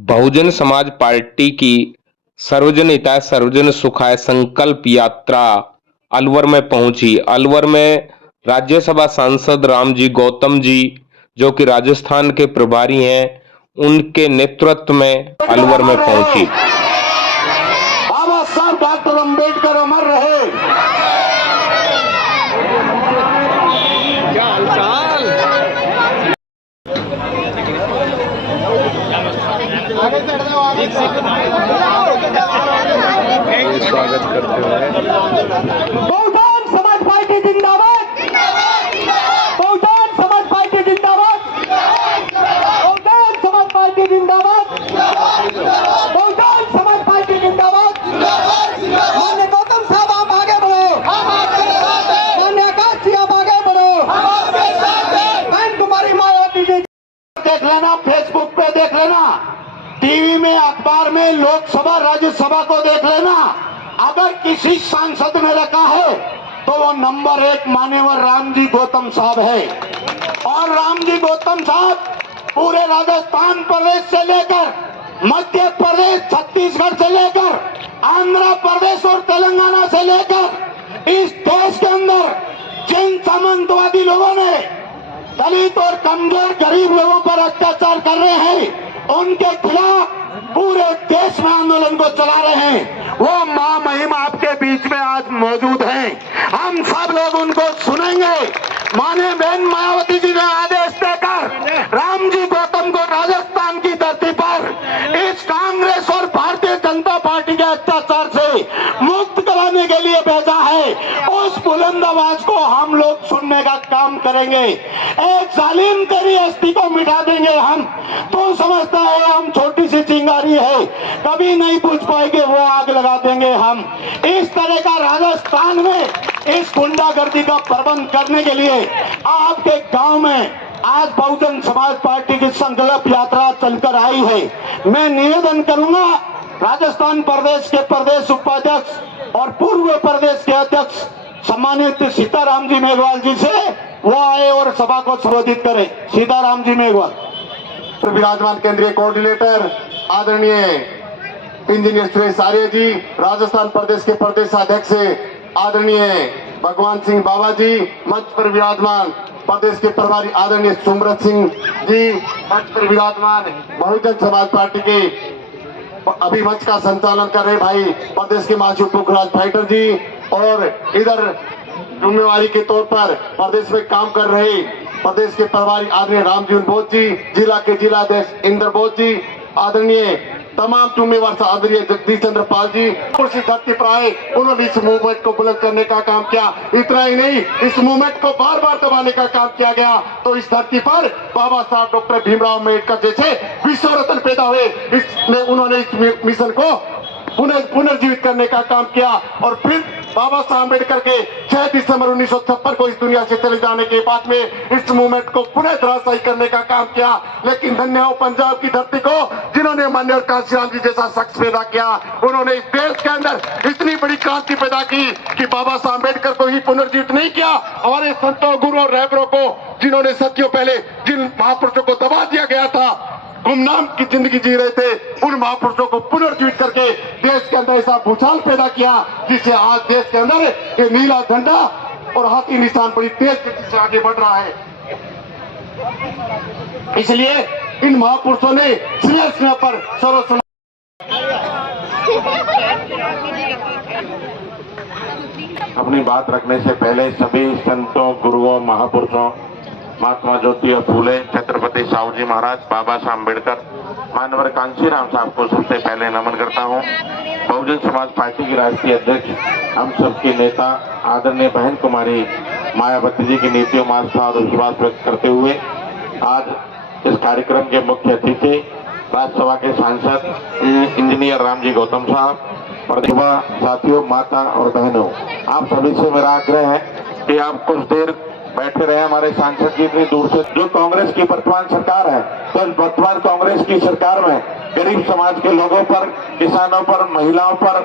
Bahujan Samaj party की सर्वजन हिताय सर्वजन सुखाय संकल्प यात्रा अलवर में पहुंची। अलवर में राज्यसभा सांसद रामजी गौतम जी, जो कि राजस्थान के प्रभारी हैं, उनके नेतृत्व में अलवर में पहुंची। बाबा साहब डॉक्टर अंबेडकर अमर रहे। क्या हालचाल? स्वागत करते हुए बहुजन समाज पार्टी जिंदाबाद, बहुजन समाज पार्टी जिंदाबाद, बहुजन समाज पार्टी जिंदाबाद, बहुजन समाज पार्टी जिंदाबाद। मान्य गौतम साहब आप आगे बढ़ो, मान्य आकाश जी आप आगे बढ़ो। बहन कुमारी मायावती जी देख लेना, फेसबुक पे देख लेना, टीवी में, अखबार में, लोकसभा राज्यसभा को देख लेना। अगर किसी सांसद ने रखा है तो वो नंबर 1 मान्यवर रामजी गौतम साहब है। और रामजी गौतम साहब पूरे राजस्थान प्रदेश से लेकर मध्य प्रदेश, छत्तीसगढ़ से लेकर आंध्र प्रदेश और तेलंगाना से लेकर इस देश के अंदर जिन सामंतवादी लोगों ने दलित और कमजोर गरीब लोगों पर अत्याचार कर रहे हैं, उनके खिलाफ पूरे देश में आंदोलन को चला रहे हैं, वो मां महिम आपके बीच में आज मौजूद हैं। हम सब लोग उनको सुनेंगे। माने बहन मायावती जी ने आदेश देकर रामजी गौतम को राजस्थान की धरती पर इस कांग्रेस और भारतीय जनता पार्टी के अत्याचार से मुक्त कराने के लिए भेजा है। उस बुलंद आवाज को हम लोग सुनने का काम करेंगे। एक जालिम तेरी हस्ती को मिटा देंगे हम। तू समझता है हम छोटी सी चिंगारी है, कभी नहीं पूछ पाएंगे, वो आग लगा देंगे हम। इस तरह का राजस्थान में इस गुंडागर्दी का प्रबंध करने के लिए आपके गांव में आज बहुजन समाज पार्टी की संकल्प यात्रा चलकर आई है। मैं निवेदन करूंगा राजस्थान प्रदेश के प्रदेश उपाध्यक्ष और पूर्व प्रदेश के अध्यक्ष सम्मानित सीताराम जी मेघवाल जी से, वो आए और सभा को संबोधित करें। सीताराम जी मेघवाल। विराजमान केंद्रीय कोऑर्डिनेटर आदरणीय इंजीनियर सुरेश आर्य जी, राजस्थान प्रदेश के प्रदेशाध्यक्ष आदरणीय भगवान सिंह बाबा जी, मंच पर विराजमान प्रदेश के प्रभारी आदरणीय सुमरत सिंह जी, मंच पर विराजमान बहुजन समाज पार्टी के अभी मंच का संचालन कर रहे भाई प्रदेश के महासचिव पुखराज फाइटर जी, और इधर जिम्मेवारी के तौर पर प्रदेश में काम कर रहे प्रदेश के प्रभारी आदरणीय रामजीवन बोध जी, जिला के जिलाध्यक्ष इंद्र बोध जी, आदरणीय तमाम जिम्मेवार आदरणीय जगदीश चंद्र पाल जी उस धरती पर आए, उन्होंने इस मूवमेंट को बुलंद करने का काम किया। इतना ही नहीं, इस मूवमेंट को बार बार दबाने का काम किया गया। तो इस धरती पर बाबा साहब डॉक्टर भीमराव अम्बेडकर जैसे विश्व रत्न पैदा हुए, उन्होंने इस मिशन को पुनर्जीवित करने का काम किया। और फिर बाबा साहब अम्बेडकर के 6 दिसंबर 1956 को इस दुनिया से चले जाने के बाद में इस मूवमेंट को पुनः धराशायी करने का काम किया। लेकिन धन्य हो पंजाब की धरती को, जिन्होंने मान्यवर कांशीराम जी जैसा शख्स पैदा किया। उन्होंने इस देश के अंदर इतनी बड़ी क्रांति पैदा की कि बाबा साहब अम्बेडकर को ही पुनर्जीवित नहीं किया, हमारे संतों, गुरुओं, रहबरों को, जिन्होंने सदियों पहले जिन महापुरुषों को दबा दिया गया था, गुमनाम की जिंदगी जी रहे थे, उन महापुरुषों को पुनर्जीवित करके देश के अंदर ऐसा भूचाल पैदा किया जिससे आज देश के अंदर ये नीला झंडा और हाथी निशान बड़ी तेज गति से आगे बढ़ रहा है। इसलिए इन महापुरुषों ने समय समय पर सर्व अपनी बात रखने से पहले सभी संतों, गुरुओं, महापुरुषों, महात्मा ज्योतिबा फूले, छत्रपति साहू जी महाराज, बाबा साहब अम्बेडकर, मानवर कांशीराम साहब को सबसे पहले नमन करता हूं। बहुजन समाज पार्टी की राष्ट्रीय अध्यक्ष, हम सबकी नेता आदरणीय बहन कुमारी मायावती जी की नीतियों में आस्था और विश्वास व्यक्त करते हुए आज इस कार्यक्रम के मुख्य अतिथि राज्यसभा के सांसद इंजीनियर रामजी गौतम साहब, प्रतिभा साथियों, माता और बहनों, आप सभी से मेरा आग्रह है कि आप कुछ देर बैठे रहे। हमारे सांसद जी इतनी दूर से, जो कांग्रेस की वर्तमान सरकार है, तो वर्तमान कांग्रेस की सरकार में गरीब समाज के लोगों पर, किसानों पर, महिलाओं पर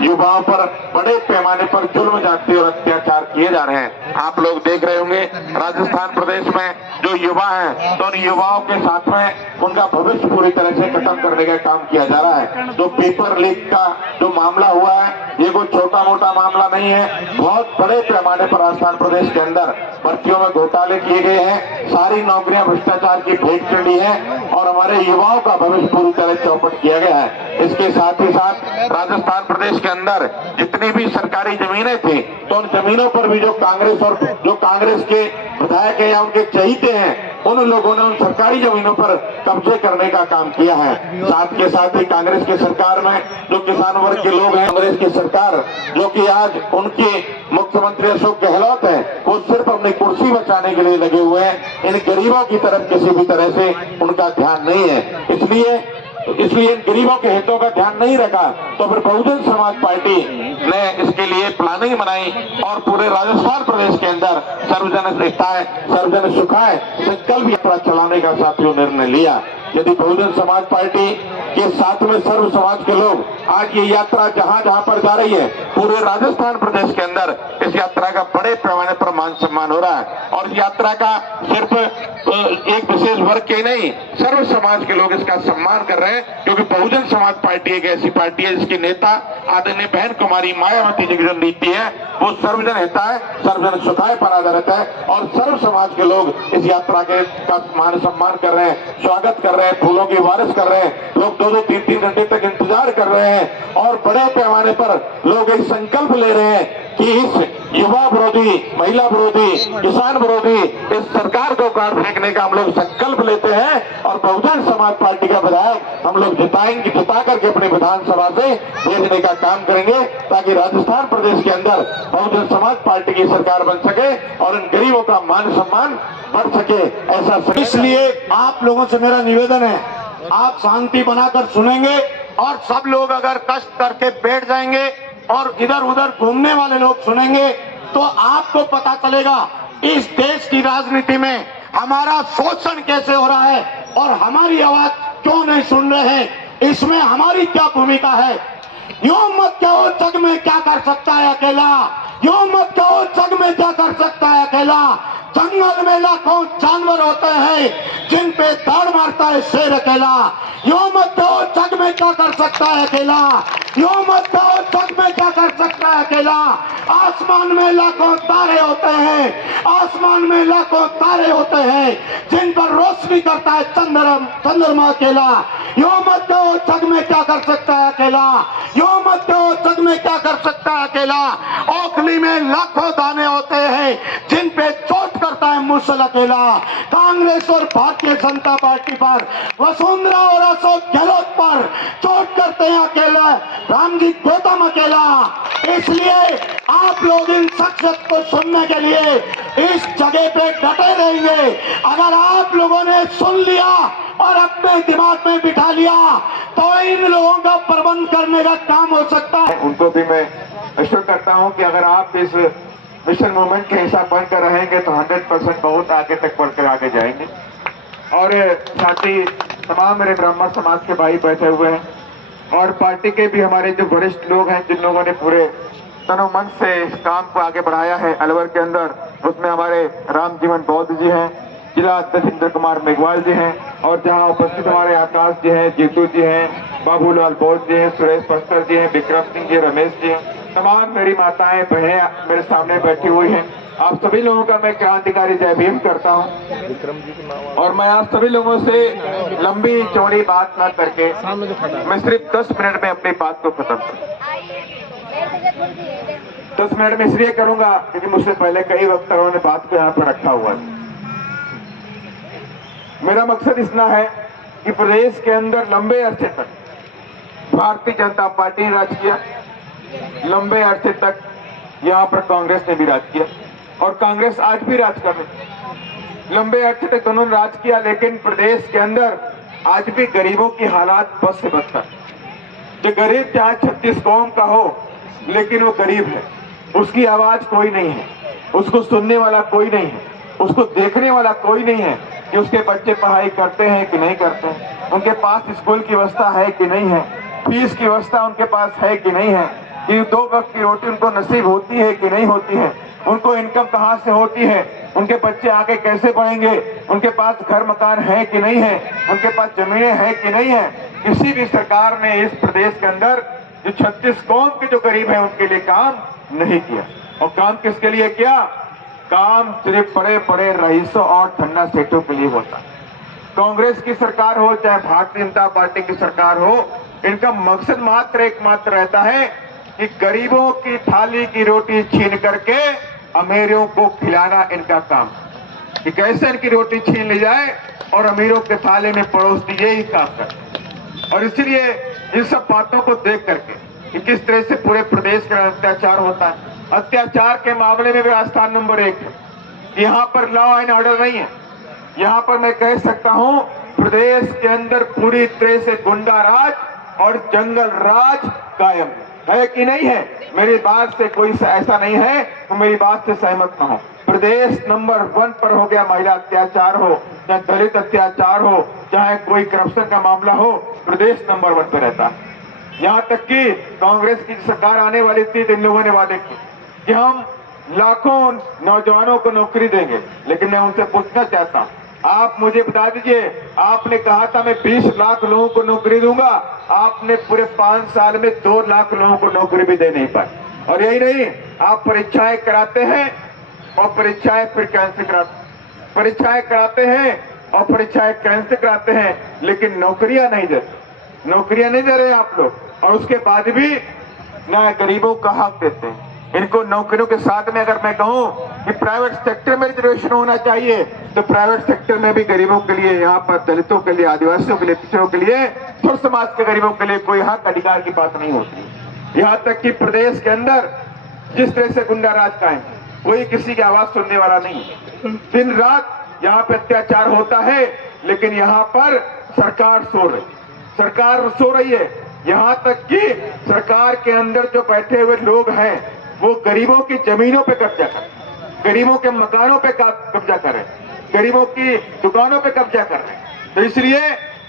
युवाओं पर बड़े पैमाने पर जुल्म जाति और अत्याचार किए जा रहे हैं। आप लोग देख रहे होंगे राजस्थान प्रदेश में जो युवा हैं, तो उन युवाओं के साथ में उनका भविष्य पूरी तरह से खत्म करने का काम किया जा रहा है। जो पेपर लीक का जो मामला हुआ है, ये कोई छोटा मोटा मामला नहीं है। बहुत बड़े पैमाने पर राजस्थान प्रदेश के अंदर भर्तियों में घोटाले किए गए हैं, सारी नौकरियां भ्रष्टाचार की भेंट चढ़ी है और हमारे युवाओं का भविष्य पूरी तरह चौपट किया गया है। इसके साथ ही साथ राजस्थान प्रदेश के अंदर जितनी भी सरकारी जमीनें थी, तो उन जमीनों पर भी जो कांग्रेस के विधायक हैं या उनके चहीते हैं, उन लोगों ने उन सरकारी जमीनों पर कब्जे करने का काम किया है। साथ के साथ ही कांग्रेस की सरकार में जो किसान वर्ग के लोग हैं, कांग्रेस की सरकार जो कि आज उनके मुख्यमंत्री अशोक गहलोत है, वो सिर्फ अपनी कुर्सी बचाने के लिए लगे हुए हैं। इन गरीबों की तरफ किसी भी तरह से उनका ध्यान नहीं है। इसलिए इन गरीबों के हितों का ध्यान नहीं रखा, तो फिर बहुजन समाज पार्टी ने इसके लिए प्लानिंग बनाई और पूरे राजस्थान प्रदेश के अंदर सर्वजन हिताय सर्वजन सुखाय संकल्प यात्रा चलाने का साथियों निर्णय लिया। यदि बहुजन समाज पार्टी के साथ में सर्व समाज के लोग आज ये यात्रा जहां जहां पर जा रही है, पूरे राजस्थान प्रदेश के अंदर इस यात्रा का बड़े पैमाने पर मान सम्मान हो रहा है और इस यात्रा का सिर्फ एक विशेष वर्ग के नहीं, सर्व समाज के लोग इसका सम्मान कर रहे हैं, क्योंकि बहुजन समाज पार्टी एक ऐसी पार्टी है जिसकी नेता आदरणीय बहन कुमारी मायावती जी की जो नीति है वो सर्वजन हिताय सर्वजन सुखाय पर आधारित है और सर्व समाज के लोग इस यात्रा का मान सम्मान कर रहे हैं, स्वागत कर रहे हैं, फूलों की बारिश कर रहे हैं। लोग 2-2, 3-3 घंटे तक इंतजार कर रहे हैं और बड़े पैमाने पर लोग एक संकल्प ले रहे हैं कि इस युवा विरोधी, महिला विरोधी, किसान विरोधी इस सरकार को काट फेंकने का हम लोग संकल्प लेते हैं और बहुजन समाज पार्टी का विधायक हम लोग जिता करके अपनी विधानसभा से भेजने का काम करेंगे, ताकि राजस्थान प्रदेश के अंदर बहुजन समाज पार्टी की सरकार बन सके और इन गरीबों का मान सम्मान बढ़ सके। ऐसा इसलिए आप लोगों से मेरा निवेदन है, आप शांति बनाकर सुनेंगे और सब लोग अगर कष्ट करके बैठ जाएंगे और इधर उधर घूमने वाले लोग सुनेंगे, तो आपको पता चलेगा इस देश की राजनीति में हमारा शोषण कैसे हो रहा है और हमारी आवाज क्यों नहीं सुन रहे हैं, इसमें हमारी क्या भूमिका है। यूं मत कहो जग में क्या कर सकता है अकेला, यूं मत कहो जग में क्या कर सकता है अकेला। जंगल में लाखों जानवर होते हैं जिन पे दौड़ मारता है शेर अकेला। यूं मत कहो जग में क्या कर सकता है अकेला, यूं मत कहो जग में क्या कर सकता है अकेला। आसमान में लाखों तारे होते हैं, आसमान में लाखों तारे होते हैं जिन पर रोशनी करता है चंद्रमा अकेला। यूं मत कहो जग में क्या कर सकता है अकेला, यूं मत कहो जग में क्या कर सकता है अकेला। ओखली में लाखों दाने होते हैं जिन पे चोट करता है मूसल अकेला। कांग्रेस और भारतीय जनता पार्टी पर, वसुंधरा और अशोक गहलोत पर चोट करते हैं अकेला रामजी गौतम अकेला। इसलिए आप लोग इन शख्सियत को सुनने के लिए इस जगह पे डटे रहेंगे। अगर आप लोगों ने सुन लिया और अपने दिमाग में बिठा लिया तो इन लोगों का प्रबंध करने का काम हो सकता है। उनको भी मैं एश्योर करता हूं कि अगर आप इस मिशन मूवमेंट के हिसाब बनकर रहेंगे तो 100% बहुत आगे तक बढ़कर आगे जाएंगे। और साथ ही तमाम मेरे ब्राह्मण समाज के भाई बैठे हुए हैं और पार्टी के भी हमारे जो वरिष्ठ लोग हैं, जिन लोगों ने पूरे तनो मन से इस काम को आगे बढ़ाया है अलवर के अंदर, उसमें हमारे रामजीवन बौद्ध जी हैं, जिला अध्यक्ष इंद्र कुमार मेघवाल जी हैं और जहां उपस्थित हमारे आकाश जी हैं, जीतू जी हैं, बाबूलाल बोस जी हैं, सुरेश पस्तर जी हैं, विक्रम सिंह जी, रमेश जी हैं, तमाम मेरी माताएं बहनें मेरे सामने बैठी हुई हैं। आप सभी लोगों का मैं क्रांतिकारी जय भीम करता हूं और मैं आप सभी लोगों से लंबी चौड़ी बात न करके मैं सिर्फ 10 मिनट में अपनी बात को खत्म करूं। 10 मिनट में इसलिए करूंगा क्योंकि मुझसे पहले कई वक्ताओं ने बात को यहाँ पर रखा हुआ है। मेरा मकसद इतना है कि प्रदेश के अंदर लंबे अरसे तक भारतीय जनता पार्टी ने राज किया, लंबे अरसे तक यहाँ पर कांग्रेस ने भी राज किया और कांग्रेस आज भी राज कर रही। लंबे अरसे तक दोनों ने राज किया, लेकिन प्रदेश के अंदर आज भी गरीबों की हालात बस से बदतर। जो गरीब चाहे 36 कौम का हो, लेकिन वो गरीब है, उसकी आवाज कोई नहीं है, उसको सुनने वाला कोई नहीं है, उसको देखने वाला कोई नहीं है कि उसके बच्चे पढ़ाई करते हैं कि नहीं करते हैं, उनके पास स्कूल की व्यवस्था है कि नहीं है, फीस की व्यवस्था उनके पास है कि नहीं है। कि 2 वक्त की रोटी उनको नसीब होती है कि नहीं होती है, उनको इनकम कहाँ से होती है, उनके बच्चे आगे कैसे बढ़ेंगे, उनके पास घर मकान है कि नहीं है, उनके पास जमीनें हैं कि नहीं है। किसी भी सरकार ने इस प्रदेश के अंदर जो 36 कौम के जो गरीब हैं उनके लिए काम नहीं किया। और काम किसके लिए किया? काम सिर्फ बड़े बड़े रईसों और ठन्ना सेठों के लिए होता। कांग्रेस की सरकार हो चाहे भारतीय जनता पार्टी की सरकार हो, इनका मकसद मात्र एकमात्र रहता है कि गरीबों की थाली की रोटी छीन करके अमीरों को खिलाना इनका काम, कि कैसे इनकी रोटी छीन ली जाए और अमीरों के थाली में परोस दी, यही काम कर। और इसलिए इन सब बातों को देख करके कि किस तरह से पूरे प्रदेश के अत्याचार होता है, अत्याचार के मामले में भी राजस्थान नंबर 1 है। यहाँ पर लॉ एंड ऑर्डर नहीं है। यहाँ पर मैं कह सकता हूँ प्रदेश के अंदर पूरी तरह से गुंडा राज और जंगल राज कायम है कि नहीं है? मेरी बात से कोई ऐसा नहीं है तो मेरी बात से सहमत ना हो। प्रदेश नंबर 1 पर हो गया महिला अत्याचार हो, चाहे दलित अत्याचार हो, चाहे कोई करप्शन का मामला हो, प्रदेश नंबर 1 पर रहता है। यहाँ तक कि कांग्रेस की सरकार आने वाली थी तो इन लोगों ने वादे किए कि हम लाखों नौजवानों को नौकरी देंगे, लेकिन मैं उनसे पूछना चाहता हूँ, आप मुझे बता दीजिए, आपने कहा था मैं 20 लाख लोगों को नौकरी दूंगा, आपने पूरे 5 साल में 2 लाख लोगों को नौकरी भी दे नहीं पाए। और यही नहीं, आप परीक्षाएं कराते हैं और परीक्षाएं फिर कैंसिल कराते, परीक्षाएं कराते हैं और परीक्षाएं कैंसिल कराते हैं, लेकिन नौकरियां नहीं देते, नौकरियां नहीं दे रहे आप लोग। और उसके बाद भी ना गरीबों का हक देते हैं। इनको नौकरियों के साथ में अगर मैं कहूं कि प्राइवेट सेक्टर में रिजर्वेशन होना चाहिए, तो प्राइवेट सेक्टर में भी गरीबों के लिए, यहाँ पर दलितों के लिए, आदिवासियों के लिए, पिछड़ों के लिए, सुर समाज के गरीबों के लिए कोई हक अधिकार की बात नहीं होती। यहाँ तक कि प्रदेश के अंदर जिस तरह से गुंडा राज का है, कोई किसी की आवाज सुनने वाला नहीं है। दिन रात यहाँ पे अत्याचार होता है, लेकिन यहाँ पर सरकार सो रही, सरकार सो रही है। यहाँ तक कि सरकार के अंदर जो बैठे हुए लोग हैं वो गरीबों की जमीनों पे कब्जा करें, गरीबों के मकानों पे कब्जा करें, गरीबों की दुकानों पे कब्जा कर रहे हैं। तो इसलिए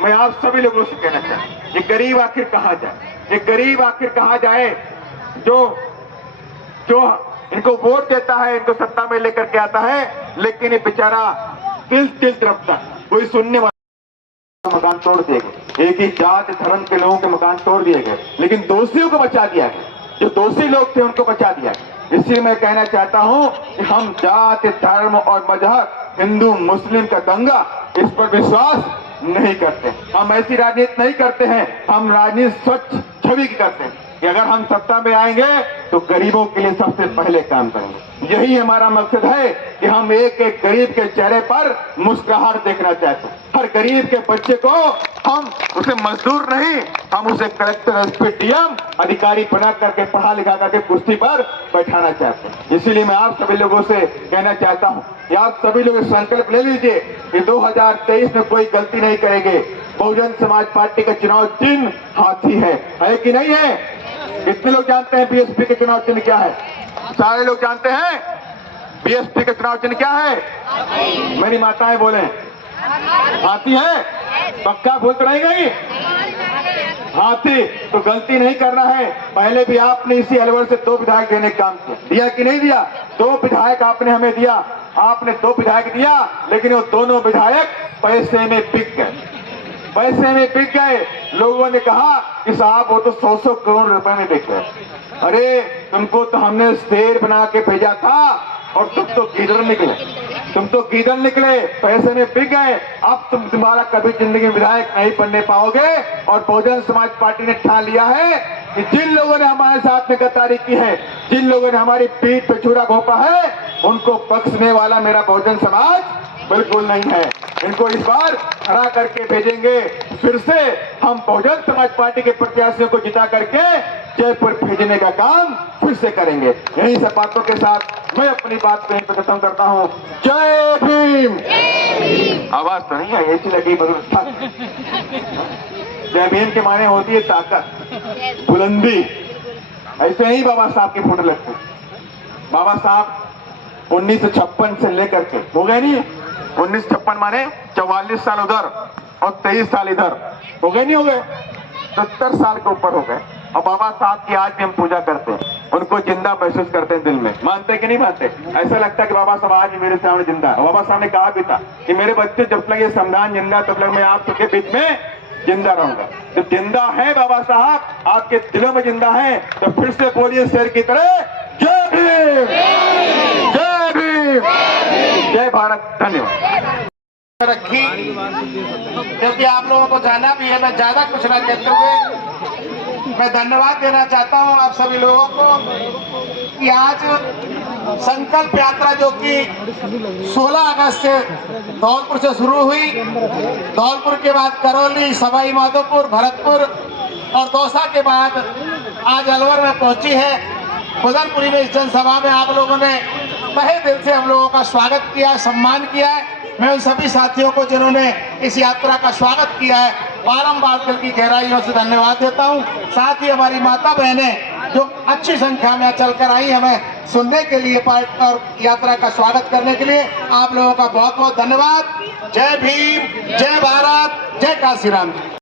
मैं आप सभी लोगों से कहना चाहता हूं, ये गरीब आखिर कहाँ जाए, ये गरीब आखिर कहाँ जाए जो जो इनको वोट देता है, इनको सत्ता में लेकर के आता है, लेकिन ये बेचारा तिल तिल तरफता, कोई सुनने वाला मकान तोड़ दिए गए, एक ही जात धर्म के लोगों के मकान तोड़ दिए गए, लेकिन दोषियों को बचा दिया गया, जो दोषी लोग थे उनको बचा दिया। इसलिए मैं कहना चाहता हूं कि हम जाति धर्म और मजहब, हिंदू मुस्लिम का दंगा, इस पर विश्वास नहीं करते। हम ऐसी राजनीति नहीं करते हैं, हम राजनीति स्वच्छ छवि की करते हैं कि अगर हम सत्ता में आएंगे तो गरीबों के लिए सबसे पहले काम करेंगे। यही हमारा मकसद है कि हम एक एक गरीब के चेहरे पर मुस्कुराहट देखना चाहते हैं। हर गरीब के बच्चे को हम उसे मजदूर नहीं, हम उसे कलेक्टर, एसपी, डीएम अधिकारी बना करके पढ़ा लिखा करके कुर्सी पर बैठाना चाहते हैं। इसीलिए मैं आप सभी लोगों से कहना चाहता हूं कि आप सभी लोग संकल्प ले लीजिए कि 2023 में कोई गलती नहीं करेंगे। बहुजन समाज पार्टी का चुनाव चिन्ह हाथी है कि नहीं है? कितने लोग जानते हैं बीएसपी के चुनाव चिन्ह क्या है? सारे लोग जानते हैं बीएसपी का चुनाव चिन्ह क्या है? मेरी माताएं बोले हाथी है, पक्का बोल तो नहीं गई? हाथी तो गलती नहीं करना है। पहले भी आपने इसी अलवर से 2 विधायक देने का काम दिया कि नहीं दिया? 2 विधायक आपने हमें दिया, आपने 2 विधायक दिया, लेकिन वो दोनों विधायक पैसे में बिक गए, पैसे में बिक गए। लोगों ने कहा कि साहब वो तो 100-100 करोड़ रुपए में बिक गए। अरे तुमको तो हमने शेर बना के भेजा था और तुम तो गीदड़ निकले, तुम तो गीदड़ निकले, पैसे में बिक गए। अब तुम्हारा कभी जिंदगी में विधायक नहीं बनने पाओगे। और बहुजन समाज पार्टी ने ठान लिया है कि जिन लोगों ने हमारे साथ में गद्दारी की है, जिन लोगों ने हमारी पीठ पे छुरा घोंपा है, उनको बख्शने वाला मेरा बहुजन समाज बिल्कुल नहीं है। इनको इस बार हरा करके भेजेंगे। फिर से हम बहुजन समाज पार्टी के प्रत्याशियों को जिता करके जयपुर भेजने का काम फिर से करेंगे। यही सब बातों के साथ मैं अपनी बात को यहीं पर खत्म करता हूँ। जय भीम। आवाज तो नहीं है, ऐसी लगी बदल। जय भीम के माने होती है ताकत, बुलंदी। ऐसे ही बाबा साहब की फोटो लगती है। बाबा साहब 1956 से लेकर के हो गए नहीं, 1956 माने 44 साल उधर और 23 साल इधर हो गए नहीं, हो गए 70 साल के ऊपर हो गए। और बाबा साहब की आज भी हम पूजा करते हैं, उनको जिंदा महसूस करते हैं दिल में। मानते कि नहीं मानते? ऐसा लगता है कि बाबा साहब आज भी मेरे सामने जिंदा है। बाबा साहब ने कहा भी था कि मेरे बच्चे जब तक ये संविधान जिंदा तब तक मैं आप सबके बीच में जिंदा रहूंगा। तो जिंदा है बाबा साहब, आपके दिलों में जिंदा है, तो फिर से बोलिए शेर की तरह, जय भीम, जय भीम, जय भारत। धन्यवाद। रखी, क्योंकि आप लोगों को जाना भी है। मैं ज्यादा कुछ ना कहते हुए मैं धन्यवाद देना चाहता हूं आप सभी लोगों को कि आज संकल्प यात्रा जो कि 16 अगस्त से धौलपुर से शुरू हुई, धौलपुर के बाद करौली, सवाई माधोपुर, भरतपुर और दौसा के बाद आज अलवर में पहुंची है। बुदनपुरी में इस जनसभा में आप लोगों ने तहे दिल से हम लोगों का स्वागत किया, सम्मान किया है। मैं उन सभी साथियों को जिन्होंने इस यात्रा का स्वागत किया है, बारंबार दिल की गहराइयों से धन्यवाद देता हूं। साथ ही हमारी माता बहनें जो अच्छी संख्या में चलकर आई हमें सुनने के लिए और यात्रा का स्वागत करने के लिए, आप लोगों का बहुत बहुत धन्यवाद। जय भीम, जय भारत, जय काशीराम।